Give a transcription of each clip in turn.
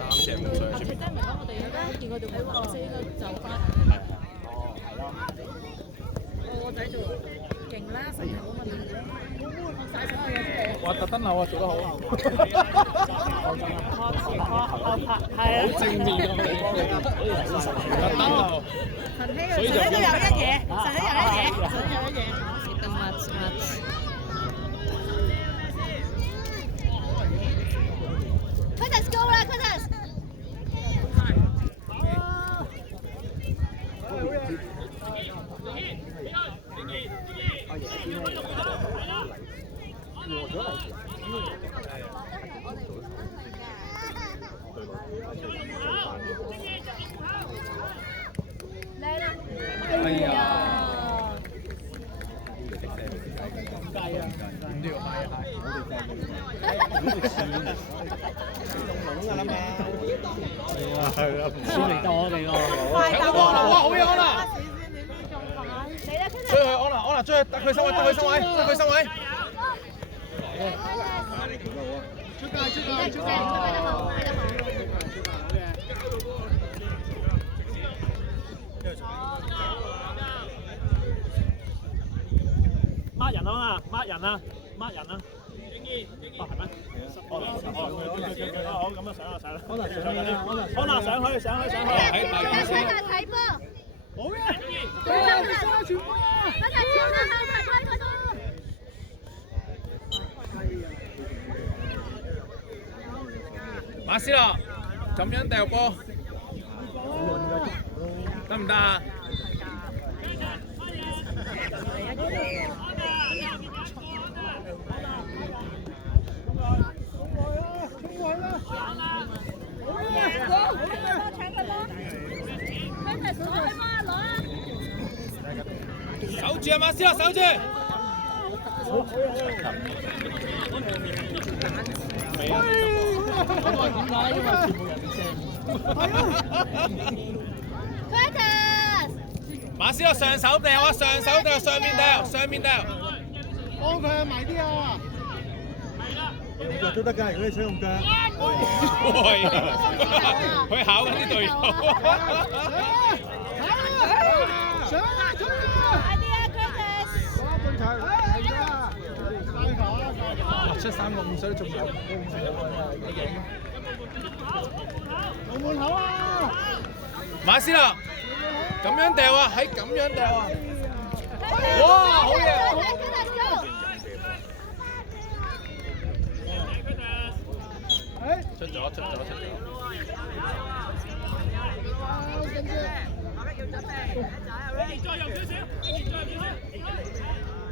3隻冇上出面。即係唔係講我哋而家見佢哋會藍色應該就翻。我個仔做勁啦，成日冇問題咧，曬所有嘢出嚟。哇！特登流啊，做得好啊！係啊，好正面咁你，特登流。所以就都有一嘢，實都有一嘢，實都有一嘢。食得乜？Curtis go 啦 ，Curtis。哎呀！計啊！點都要嗨一嗨，㗎啦嘛。係啊，先嚟到我哋咯。快到啦！哇，好嘢安娜！死啦！追佢安娜，安娜追佢，得佢身位，得佢身位，得佢身位。出界！得好。乜人啊嘛？乜人啊？乜人啊？哦係咩？好咁啊上啦！安娜上去！睇波。好嘅。全部啊！馬斯洛咁樣掉波，得唔得啊？守住啊，馬斯洛守住！馬斯洛上手掉啊，上手掉，上面掉。幫佢啊，埋啲啊！用腳都得㗎，如果你想用腳。係啊，佢考緊啲隊友。上啊！衝啊！快啲啊 ，Curtis！ 攞半場，係啊！快球！6、7、3個5水仲有冇門口啊！馬斯洛咁樣掉啊，喺咁樣掉啊！哇，好嘢！出咗。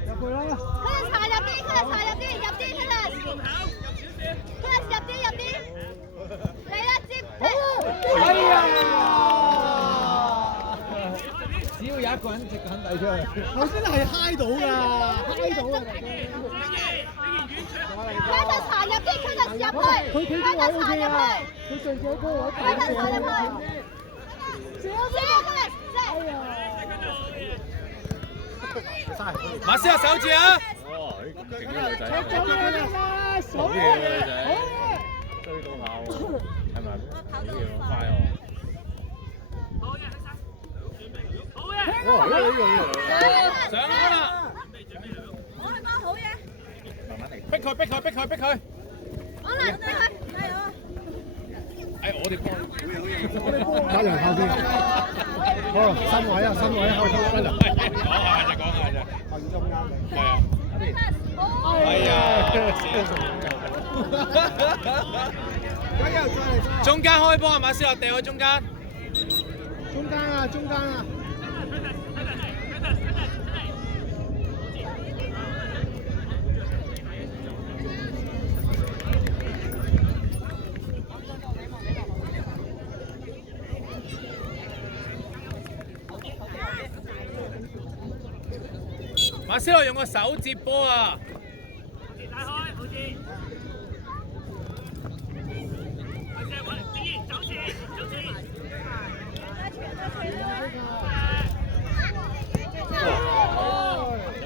入去啦！佢查入啲嚟啦接！哎呀！只要有一個人直肯遞出去，頭先係嗨到㗎，嗨到啊！佢查入啲，佢入去，佢企啲位 OK 啊！佢上次嗰個位佢查入去，馬斯洛守住啊！哇！咁勁嘅女仔，好嘢喎女仔，追到下喎，係咪？好嘢喎，快喎！哇！上啦！我係幫好嘢，逼佢！好啦，加油！哎，我哋幫。加良後邊，好，身位啊，後邊加良。講下啫。行咁啱你。係啊。哎呀！加油，再嚟！中間開波啊，馬斯洛掉去中間。中間啊！馬斯洛用個手接波啊！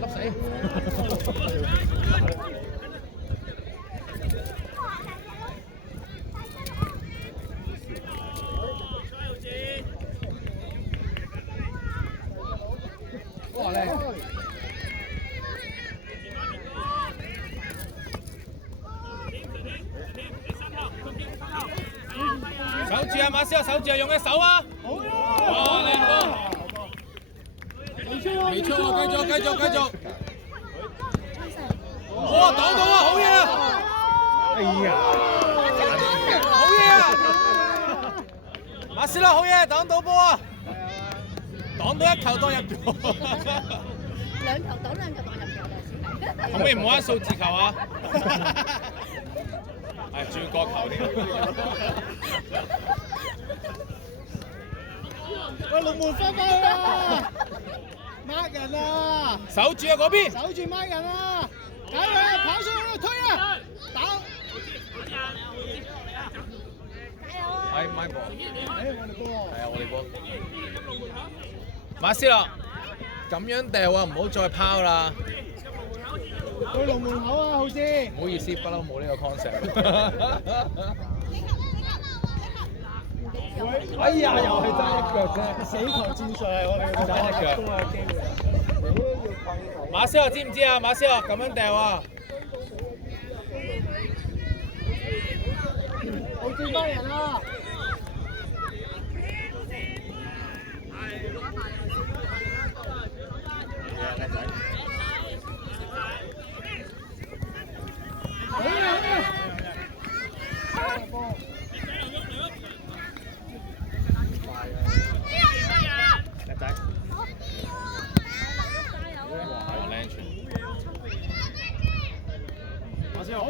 粒死！哇靚！守住啊，馬斯克守住啊，用嘅手啊！哇，靚波！未出喎，繼續！哇，擋到啊，好嘢啊！哎呀！好嘢啊！馬斯克好嘢，擋到波啊！擋到一球當入咗。兩球擋兩球當入咗啦，可唔可以唔好玩數字球啊？係轉角球添。喂，龍門翻返去啦！mark人啊！守住啊嗰邊。守住 mark 人啊！搞佢，跑上去推啊！打！係咪波？我哋波。係啊，我哋波。馬斯洛，咁樣掉啊，唔好再拋啦。去龍門口啊，浩志！唔好意思，不嬲冇呢個 concept。哎呀，又係爭一腳啫！死球戰術係我哋爭一腳。馬斯洛知唔知啊？馬斯洛咁樣掉啊！浩志幫人啊！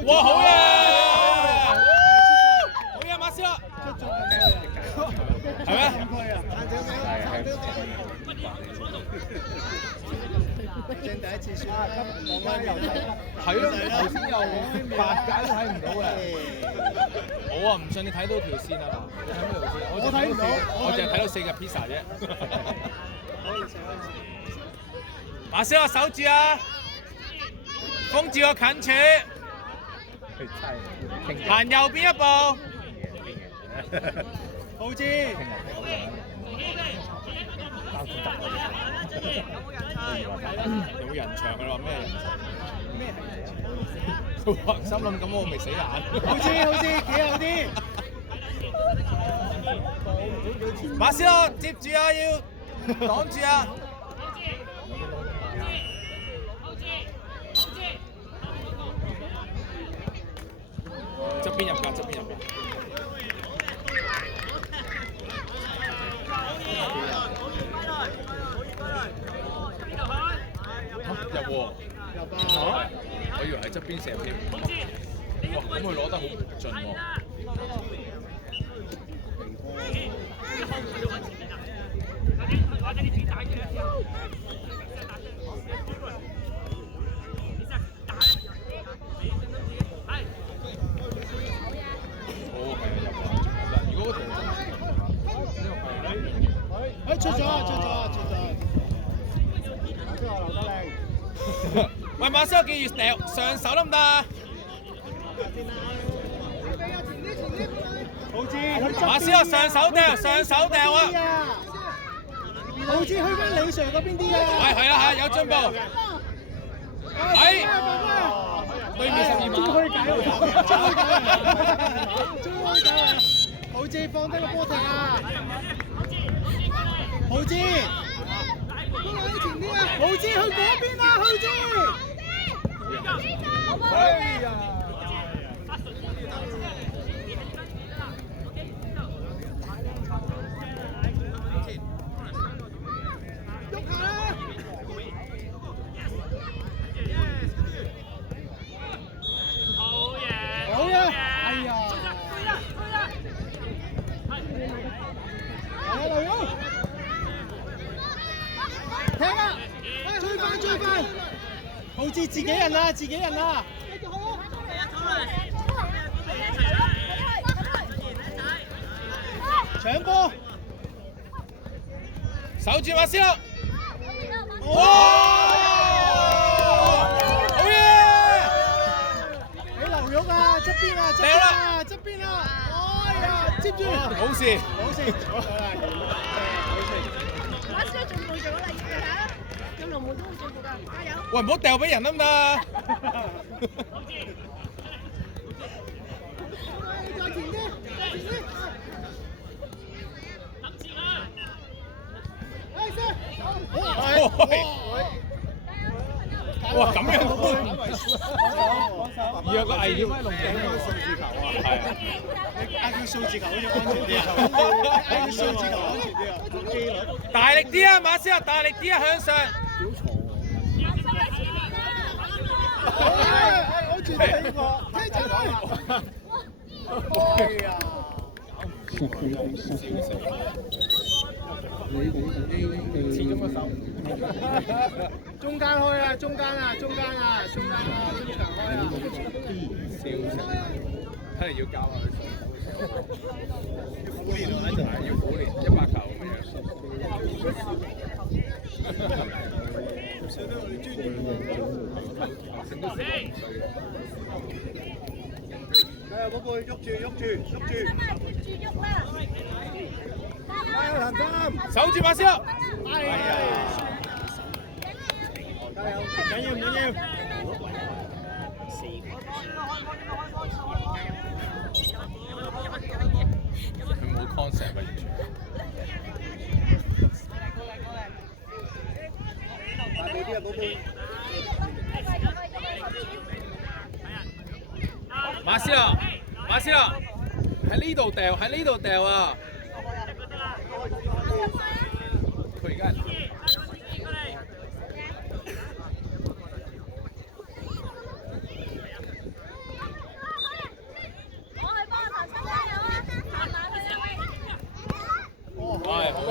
哇，好嘢！好嘢，馬斯洛！係咩？正第一次算啦，係咯，頭先又白解都睇唔到嘅。我啊唔信你睇到條線啊嘛？你睇咩條線？我睇唔到，我淨係睇到4個 pizza 啫。馬斯洛守住啊！封住個近柱。行右邊一步。浩志，有人場佢話咩人場？佢話心諗咁我未死眼。浩志，企後啲。馬斯洛接住啊，要擋住啊！側邊入㗎。入喎，我以為係側邊射添。哇，咁佢攞得好盡喎。如果嗰條出咗。喂，馬斯洛記住掉上手得唔得啊？浩志，馬斯洛上手掉啊！浩志去翻李 Sir 嗰邊啲啊！係啊，有進步。係。對面12碼。浩志放低個波踢啊！浩志，浩志去嗰邊啊！浩志。哎呀！好嘢！哎呀！劉勇，踢啊！追翻！浩志自己人啦！搶波！守住馬斯洛！哇！好嘢！俾劉勇啊！側邊啊！哎呀！接住！好事！馬斯克仲冇咗啦，要嚇！咁龍門都好進步㗎，加油！喂，唔好掉俾人得唔得？再前啲，前啲。哇！咁樣都會，而有個危險喺龍井度。數字球啊！係啊。你嗌佢數字球好似安全啲啊！嗌佢數字球安全啲啊！機率。大力啲啊，馬斯亞！大力啲啊，向上。安全啲呢個，踢走佢。哎呀！始終個手。中間開啊！中間啊！中間啊！中間啊！中場開啊！笑死！睇嚟要教下佢。要苦練喎，就係要苦練100球咁樣。係啊，寶貝，喐住，喐住，喐住。加油，譚生！守住馬斯亞！哎呀！加油！唔緊要，唔緊要。佢冇 concept 啊，完全。大力啲啊，寶貝！馬斯亞，馬斯亞，喺呢度掉，喺呢度掉啊！佢而家。係，好嘅。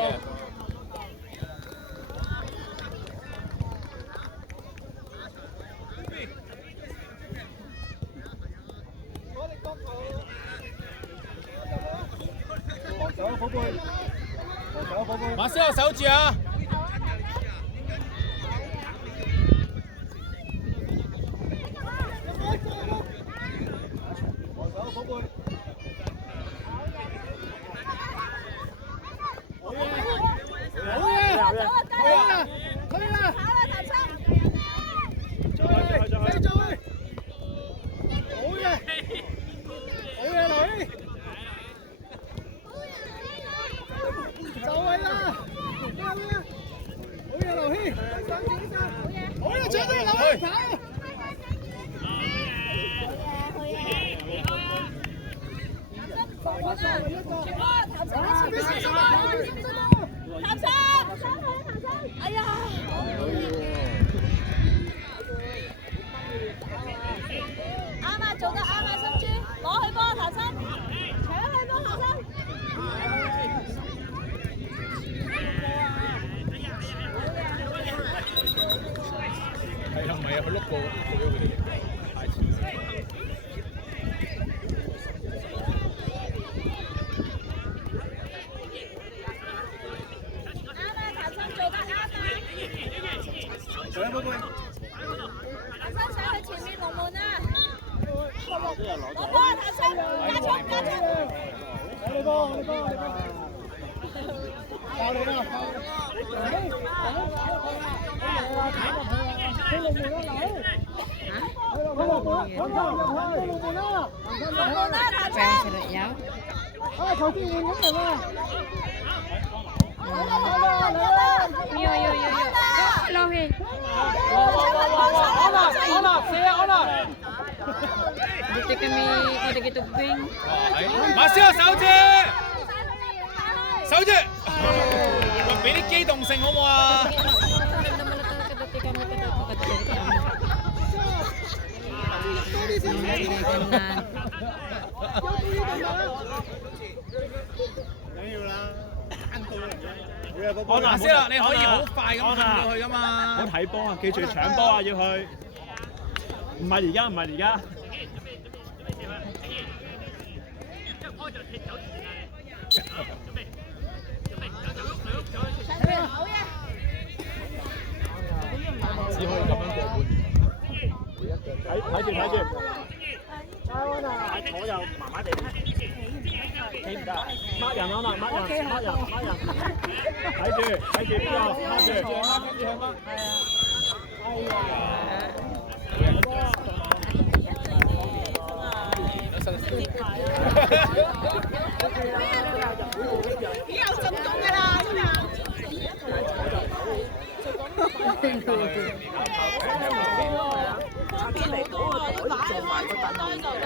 手寶貝，手寶貝。馬斯亞守住啊！手寶貝。係啊，唔係啊，佢碌過咗佢哋太前。上啊，寶貝！譚生上去前面龍門啊！攞波啊，譚生，加速加速！你幫，你幫，你幫！教你啦，去龍門啦，去龍門啦，去龍門啦，龍門啦，譚生！啊，頭先換咗人啦！落去！Buti kami ada gitu ping. Masih守住，守住，喂，俾啲機動性好唔好啊？緊要啦，單刀嚟嘅。馬斯啦，你可以好快咁進到去噶嘛？好睇波啊！記住搶波啊！要去，唔係而家，唔係而家。只可以咁樣過半年。睇住。我又麻麻地，企唔得。抹人啊嘛，抹人，睇住邊個，抹住，跟住係乜？以後進攻㗎啦，真係。好多啊，都擺開，坐低就得。